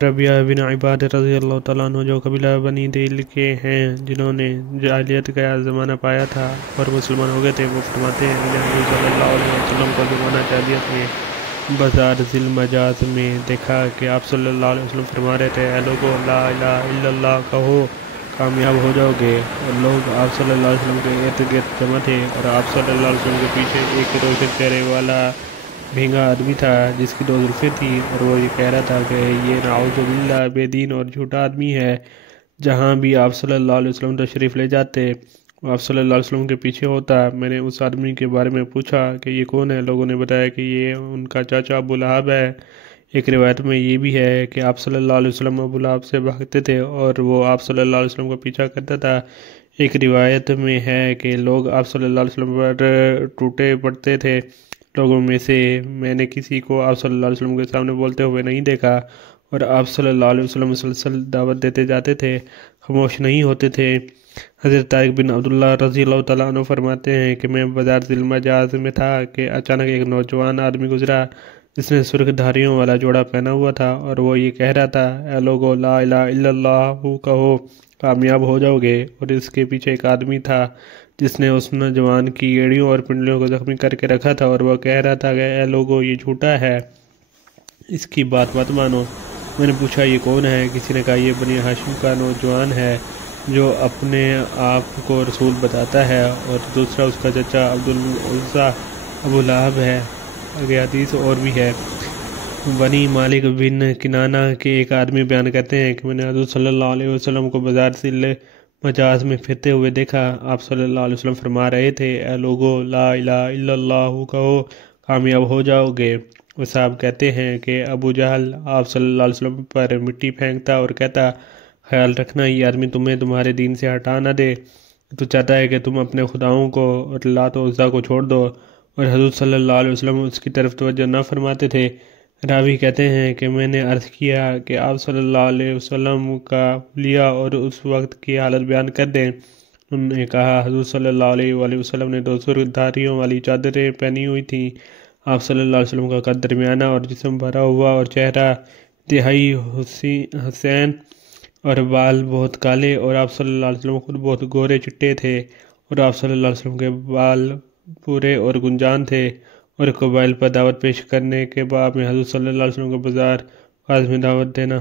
ربیہ بن عباد رضی اللہ تعالیٰ عنہ جو قبیلہ بنی دیل کے ہیں جنہوں نے جاہلیت کا زمانہ پایا تھا اور مسلمان ہو گئے تھے، وہ فرماتے ہیں میں نے حضور صلی اللہ علیہ وسلم کو زمانہ جاہلیت میں بازار ذی المجاز میں دیکھا کہ آپ صلی اللہ علیہ وسلم فرما رہے تھے اے لوگو لا الہ الا اللہ کہو کامیاب ہو جاؤ گے، اور لوگ آپ صلی اللہ علیہ وسلم کے ارد گرد جمع تھے اور آپ صلی اللہ علیہ وسلم کے پیچھے ایک روشن چہرے والا بھینگا آدمی تھا جس کی 2 زلفیں تھیں، اور وہ یہ کہہ رہا تھا کہ یہ نعوذ باللہ بے دین اور جھوٹا آدمی ہے۔ جہاں بھی آپ صلی اللہ علیہ وسلم تشریف لے جاتے وہ آپ صلی اللہ علیہ وسلم کے پیچھے ہوتا۔ میں نے اس آدمی کے بارے میں پوچھا کہ یہ کون ہے؟ لوگوں نے بتایا کہ یہ ان کا چاچا ابو لہب ہے۔ ایک روایت میں یہ بھی ہے کہ آپ صلی اللہ علیہ وسلم ابو لہب سے بھاگتے تھے اور وہ آپ صلی اللہ علیہ وسلم کا پیچھا کرتا تھا۔ ایک روایت میں ہے کہ لوگ آپ صلی اللہ علیہ وسلم پر ٹوٹے پڑتے تھے۔ لوگوں میں سے میں نے کسی کو آپ صلی اللہ علیہ وسلم کے سامنے بولتے ہوئے نہیں دیکھا، اور آپ صلی اللہ علیہ وسلم مسلسل دعوت دیتے جاتے تھے، خاموش نہیں ہوتے تھے۔ حضرت طارق بن عبداللہ رضی اللہ تعالیٰ عنہ فرماتے ہیں کہ میں بازار ذی المجاز میں تھا کہ اچانک ایک نوجوان آدمی گزرا جس نے سرخ دھاریوں والا جوڑا پہنا ہوا تھا، اور وہ یہ کہہ رہا تھا اے لوگو لا الہ الا اللہ کہو کامیاب ہو جاؤ گے، اور اس کے پیچھے ایک آدمی تھا جس نے اس نوجوان کی ایڑیوں اور پنڈلیوں کو زخمی کر کے رکھا تھا، اور وہ کہہ رہا تھا کہ اے لوگو یہ جھوٹا ہے، اس کی بات مت مانو۔ میں نے پوچھا یہ کون ہے؟ کسی نے کہا یہ بنی ہاشم کا نوجوان ہے جو اپنے آپ کو رسول بتاتا ہے، اور دوسرا اس کا چچا عبدالعزیٰ ابو لہب ہے۔ آگے حدیث اور بھی ہے۔ بنی مالک بن کنانہ کے ایک آدمی بیان کرتے ہیں کہ میں نے حضور صلی اللہ علیہ وسلم کو بازار ذی المجاز میں پھرتے ہوئے دیکھا۔ آپ صلی اللہ علیہ وسلم فرما رہے تھے اے لوگو لا الہ الا اللہ کہو کامیاب ہو جاؤ گے۔ وہ صاحب کہتے ہیں کہ ابو جہل آپ صلی اللہ علیہ وسلم پر مٹی پھینکتا اور کہتا خیال رکھنا یہ آدمی تمہیں تمہارے دین سے ہٹا نہ دے، تو چاہتا ہے کہ تم اپنے خداؤں کو اور لات و عزیٰ کو چھوڑ دو، اور حضور صلی اللہ علیہ وسلم اس کی طرف توجہ نہ فرماتے تھے۔ راوی کہتے ہیں کہ میں نے عرض کیا کہ آپ صلی اللہ علیہ وسلم کا حلیہ اور اس وقت کی حالت بیان کر دیں۔ انہوں نے کہا حضور صلی اللہ علیہ وآلہ وسلم نے 2 سرخ دھاریوں والی چادریں پہنی ہوئی تھیں۔ آپ صلی اللہ علیہ وسلم کا قد درمیانہ اور جسم بھرا ہوا اور چہرہ انتہائی حسین اور بال بہت کالے، اور آپ صلی اللہ علیہ وسلم خود بہت گورے چٹے تھے، اور آپ صلی اللہ علیہ وسلم کے بال پورے اور گنجان تھے۔ اور قبائل پر دعوت پیش کرنے کے باب میں حضور صلی اللہ علیہ وسلم کو بازار میں دعوت دینا۔